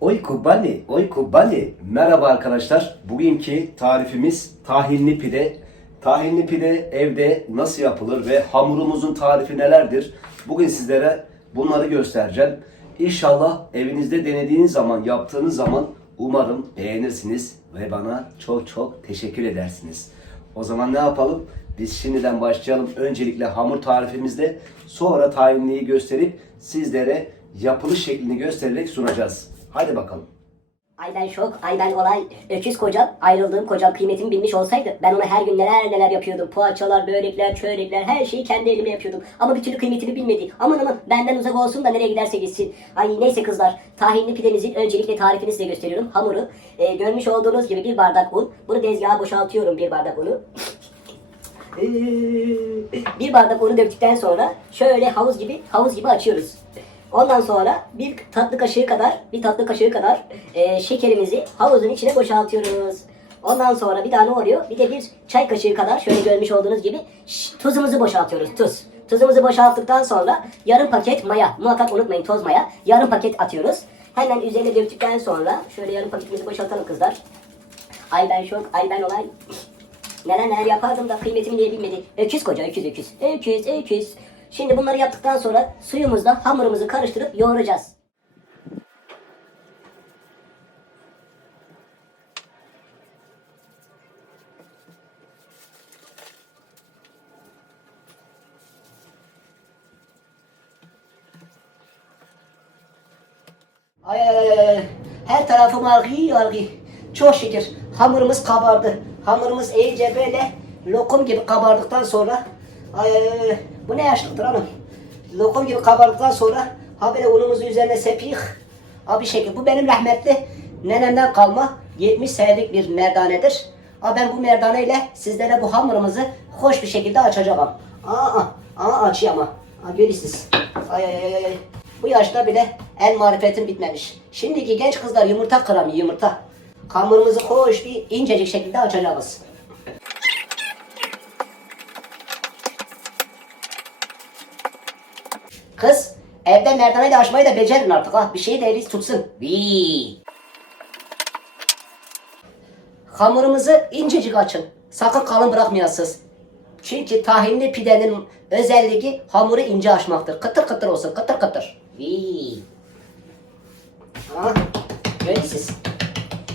Oy kubali, oy kubali. Merhaba arkadaşlar. Bugünkü tarifimiz tahinli pide. Tahinli pide evde nasıl yapılır ve hamurumuzun tarifi nelerdir? Bugün sizlere bunları göstereceğim. İnşallah evinizde denediğiniz zaman, yaptığınız zaman umarım beğenirsiniz ve bana çok çok teşekkür edersiniz. O zaman ne yapalım? Biz şimdiden başlayalım. Öncelikle hamur tarifimizde sonra tahinliyi gösterip sizlere yapılış şeklini göstererek sunacağız. Hadi bakalım. Ay ben şok, ay ben olay. Öküz kocam, ayrıldığım kocam kıymetimi bilmiş olsaydı ben ona her gün neler neler yapıyordum. Poğaçalar, börekler, çörekler her şeyi kendi elimle yapıyordum. Ama bir türlü kıymetimi bilmedi. Aman aman benden uzak olsun da nereye giderse gitsin. Ay neyse kızlar, tahinli pidemizin öncelikle tarifini size gösteriyorum. Hamuru e, görmüş olduğunuz gibi bir bardak un. Bunu tezgaha boşaltıyorum bir bardak unu. Ee, bir bardak unu döktükten sonra şöyle havuz gibi havuz gibi açıyoruz. Ondan sonra bir tatlı kaşığı kadar bir tatlı kaşığı kadar e, şekerimizi havuzun içine boşaltıyoruz. Ondan sonra bir daha ne oluyor? Bir de bir çay kaşığı kadar şöyle görmüş olduğunuz gibi ş- tuzumuzu boşaltıyoruz. Tuz. Tuzumuzu boşalttıktan sonra yarım paket maya. Muhakkak unutmayın toz maya. Yarım paket atıyoruz. Hemen üzerine döktükten sonra şöyle yarım paketimizi boşaltalım kızlar. Ay ben şok, ay ben olay. Neler neler yapardım da kıymetimi niye bilmedi. Öküz koca, öküz öküz. Öküz, öküz. Şimdi bunları yaptıktan sonra suyumuzla hamurumuzu karıştırıp yoğuracağız. Ay ay ay. Her tarafım ağrıyor ağrıyor. Çok şükür hamurumuz kabardı. Hamurumuz iyice böyle lokum gibi kabardıktan sonra ay ay ay. Bu ne yaşlıktır hanım? Lokum gibi kabardıktan sonra ha böyle unumuzu üzerine sepik. Ha bir şekil. Bu benim rahmetli nenemden kalma 70 senelik bir merdanedir. Ha ben bu merdane ile sizlere bu hamurumuzu hoş bir şekilde açacağım. Aa, aa açıyor ama. Ha görüyorsunuz. Ay ay ay ay. Bu yaşta bile el marifetim bitmemiş. Şimdiki genç kızlar yumurta kıramıyor yumurta. Hamurumuzu hoş bir incecik şekilde açacağız. Kız evde merdaneyle açmayı da becerin artık ha. Bir şeyi de eliniz tutsun. Vii. Hamurumuzu incecik açın. Sakın kalın bırakmayasınız. Çünkü tahinli pidenin özelliği hamuru ince açmaktır. Kıtır kıtır olsun, kıtır kıtır. Vii. Ha, görüyorsunuz.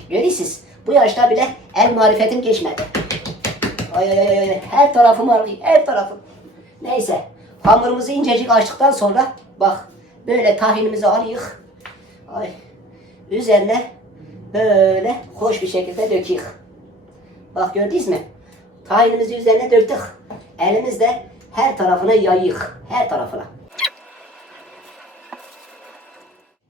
Görüyorsunuz. Bu yaşta bile el marifetim geçmedi. Ay ay ay ay. Her tarafım ağrıyor. Her tarafım. Neyse. Hamurumuzu incecik açtıktan sonra bak böyle tahinimizi alıyoruz. Ay. Üzerine böyle hoş bir şekilde döküyoruz. Bak gördünüz mü? Tahinimizi üzerine döktük. Elimizle her tarafına yayıyoruz. Her tarafına.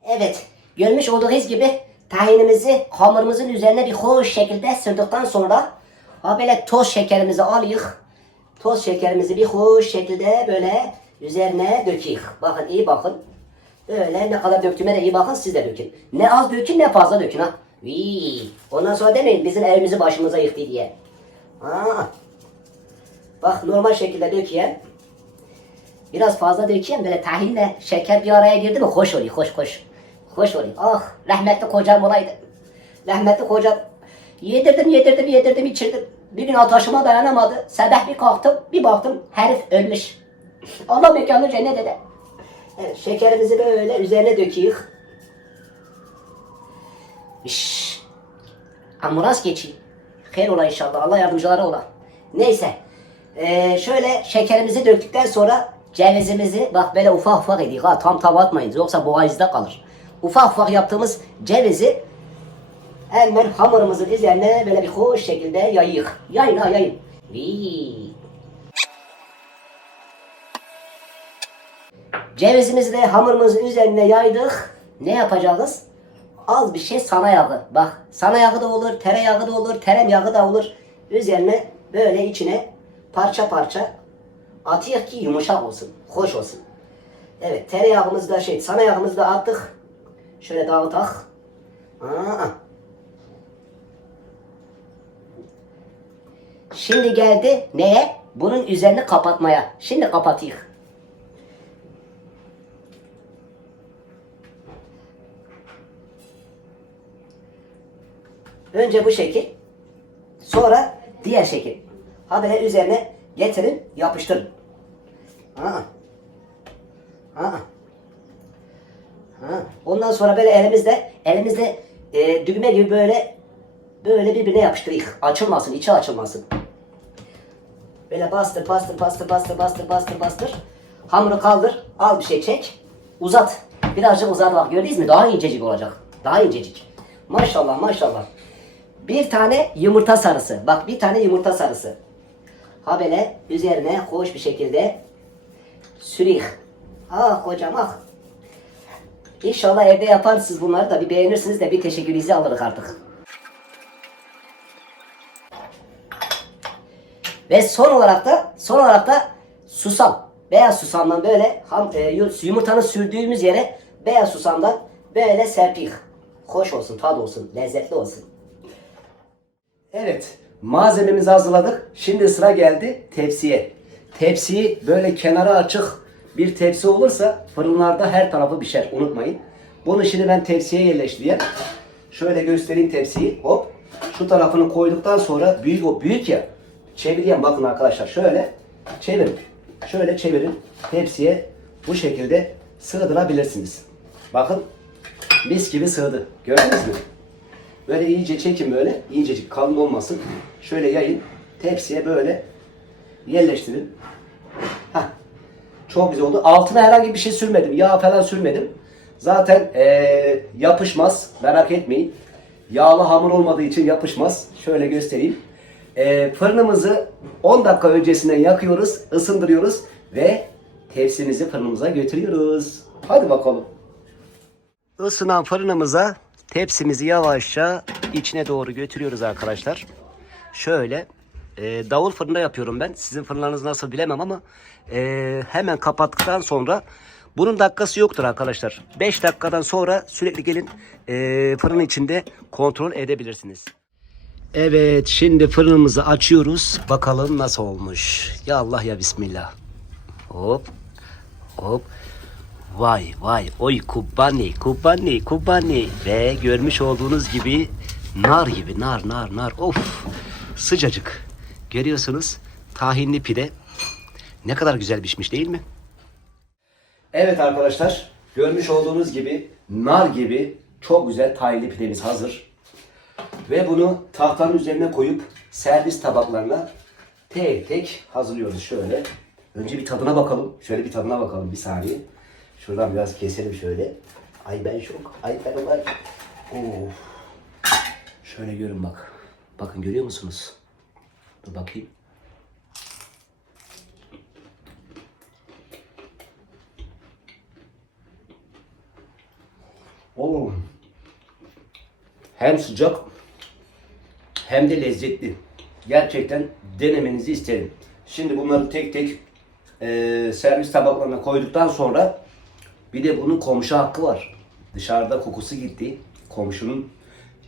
Evet, görmüş olduğunuz gibi tahinimizi hamurumuzun üzerine bir hoş şekilde sürdükten sonra ha böyle toz şekerimizi alıyoruz. Toz şekerimizi bir hoş şekilde böyle üzerine döküyoruz. Bakın iyi bakın. Böyle ne kadar döktüğüme de iyi bakın siz de dökün. Ne az dökün ne fazla dökün ha. Vii. Ondan sonra demeyin bizim evimizi başımıza yıktı diye. Aa. Bak normal şekilde dökeyim. Biraz fazla dökeyim böyle tahinle şeker bir araya girdi mi hoş oluyor hoş hoş. Hoş oluyor. Ah rahmetli kocam olaydı. Rahmetli kocam yedirdim yedirdim yedirdim içirdim. Bir gün ataşıma dayanamadı. Sabah bir kalktım bir baktım herif ölmüş. Allah mekanı cennet ede. Evet şekerimizi böyle üzerine döküyoruz. Şşş. Ambulans geçiyor. Hayır ola inşallah. Allah yardımcıları ola. Neyse. Ee, şöyle şekerimizi döktükten sonra cevizimizi bak böyle ufak ufak ediyor. Ha, tam tava atmayın yoksa boğazda kalır. Ufak ufak yaptığımız cevizi hemen hamurumuzun üzerine böyle bir hoş şekilde yayıyor. Yayın ha yayın. Vii. Cevizimizi de hamurumuzun üzerine yaydık. Ne yapacağız? Az bir şey sana yağı. Bak sana yağı da olur, tereyağı da olur, terem yağı da olur. Üzerine böyle içine parça parça atıyor ki yumuşak olsun, hoş olsun. Evet tereyağımızı da şey, sana yağımızı da attık. Şöyle dağıtak. Aa. Şimdi geldi neye? Bunun üzerini kapatmaya. Şimdi kapatayım. Önce bu şekil. Sonra diğer şekil. Ha böyle üzerine getirin, yapıştırın. Ha. Ha. Ha. Ondan sonra böyle elimizde elimizde e, düğme gibi böyle böyle birbirine yapıştırıyık. Açılmasın, içi açılmasın. Böyle bastır, bastır, bastır, bastır, bastır, bastır, bastır. Hamuru kaldır, al bir şey çek, uzat. Birazcık uzat bak gördünüz mü? Daha incecik olacak. Daha incecik. Maşallah, maşallah. Bir tane yumurta sarısı. Bak bir tane yumurta sarısı. Ha böyle üzerine hoş bir şekilde sürüyük. Ah kocam ah. İnşallah evde yaparsınız bunları da bir beğenirsiniz de bir teşekkürünüzü alırız artık. Ve son olarak da son olarak da susam. Beyaz susamdan böyle ham, e, yu- yumurtanın sürdüğümüz yere beyaz susamdan böyle serpik. Hoş olsun, tad olsun, lezzetli olsun. Evet, malzememizi hazırladık. Şimdi sıra geldi tepsiye. Tepsiyi böyle kenara açık bir tepsi olursa fırınlarda her tarafı pişer. Unutmayın. Bunu şimdi ben tepsiye yerleştireyim. Şöyle göstereyim tepsiyi. Hop. Şu tarafını koyduktan sonra büyük o büyük ya. Çevireyim bakın arkadaşlar. Şöyle çevirin. Şöyle çevirin. Tepsiye bu şekilde sığdırabilirsiniz. Bakın mis gibi sığdı. Gördünüz mü? Böyle iyice çekin böyle. İyicecik kalın olmasın. Şöyle yayın. Tepsiye böyle yerleştirin. Hah. Çok güzel oldu. Altına herhangi bir şey sürmedim. Yağ falan sürmedim. Zaten eee, yapışmaz. Merak etmeyin. Yağlı hamur olmadığı için yapışmaz. Şöyle göstereyim. Eee, fırınımızı 10 dakika öncesinden yakıyoruz, ısındırıyoruz ve tepsimizi fırınımıza götürüyoruz. Hadi bakalım. Isınan fırınımıza tepsimizi yavaşça içine doğru götürüyoruz arkadaşlar. Şöyle e, davul fırında yapıyorum ben. Sizin fırınlarınız nasıl bilemem ama e, hemen kapattıktan sonra bunun dakikası yoktur arkadaşlar. 5 dakikadan sonra sürekli gelin e, fırının içinde kontrol edebilirsiniz. Evet şimdi fırınımızı açıyoruz. Bakalım nasıl olmuş. Ya Allah ya Bismillah. Hop hop. Vay vay oy kubani kubani kubani ve görmüş olduğunuz gibi nar gibi nar nar nar of sıcacık görüyorsunuz tahinli pide ne kadar güzel pişmiş değil mi? Evet arkadaşlar görmüş olduğunuz gibi nar gibi çok güzel tahinli pidemiz hazır ve bunu tahtanın üzerine koyup servis tabaklarına tek tek hazırlıyoruz şöyle. Önce bir tadına bakalım. Şöyle bir tadına bakalım bir saniye. Şuradan biraz keselim şöyle. Ay ben şok. Ay ben var. Of. Şöyle görün bak. Bakın görüyor musunuz? Dur bakayım. Hem sıcak hem de lezzetli. Gerçekten denemenizi isterim. Şimdi bunları tek tek e, servis tabaklarına koyduktan sonra bir de bunun komşu hakkı var. Dışarıda kokusu gitti. Komşunun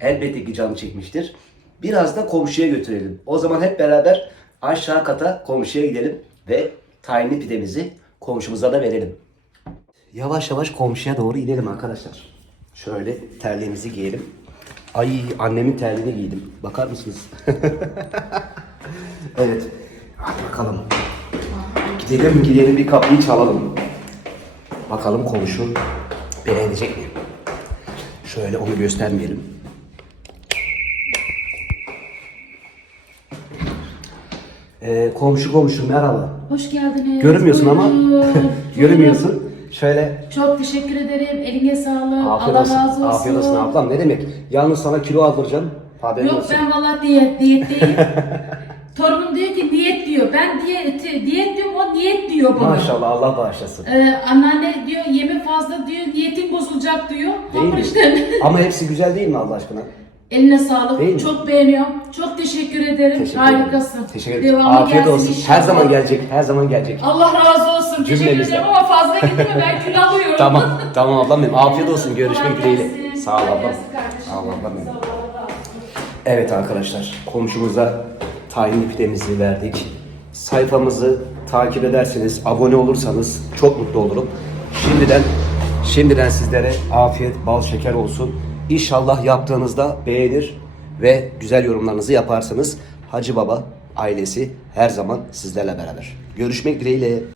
elbette ki canı çekmiştir. Biraz da komşuya götürelim. O zaman hep beraber aşağı kata komşuya gidelim ve tahinli pidemizi komşumuza da verelim. Yavaş yavaş komşuya doğru inelim arkadaşlar. Şöyle terliğimizi giyelim. Ay annemin terliğini giydim. Bakar mısınız? evet. Hadi bakalım. Gidelim gidelim bir kapıyı çalalım. Bakalım komşu beğenecek mi? Şöyle onu göstermeyelim. Ee, komşu komşu merhaba. Hoş geldiniz. Görünmüyorsun ama. Görünmüyorsun. Şöyle Çok teşekkür ederim. Eline sağlık. afiyet Allah olsun. razı olsun. Afiyet olsun ablam. Ne demek? Yalnız sana kilo aldıracağım. Haberin Yok olsun. ben valla diyet, diyetteyim. Torunum diyor ki diyet diyor. Ben diyet, diyet diyorum o niyet diyor bana. Maşallah Allah bağışlasın. Ee, anneanne diyor yeme fazla diyor niyetin bozulacak diyor. Değil Hamur mi? işte. Ama hepsi güzel değil mi Allah aşkına? Eline sağlık. Değil mi? Çok beğeniyorum. Çok teşekkür ederim. Teşekkür ederim. Harikasın. Teşekkür ederim. Devamı Afiyet gelsin olsun. inşallah. Her zaman gelecek. Her zaman gelecek. Allah razı olsun. Teşekkür Cümlemizden. ederim ama fazla gitme ben kilo alıyorum. Tamam. Tamam ablam benim. Afiyet olsun. Görüşmek Kolay dileğiyle. gelsin. Sağ ol Kolay ablam. gelsin kardeşim. Sağ ol ablam benim. Sağ ol, Allah razı olsun. Evet arkadaşlar, komşumuza tahinli pidemizi verdik. Sayfamızı takip ederseniz, abone olursanız çok mutlu olurum. Şimdiden şimdiden sizlere afiyet, bal şeker olsun. İnşallah yaptığınızda beğenir ve güzel yorumlarınızı yaparsanız Hacı Baba ailesi her zaman sizlerle beraber. Görüşmek dileğiyle.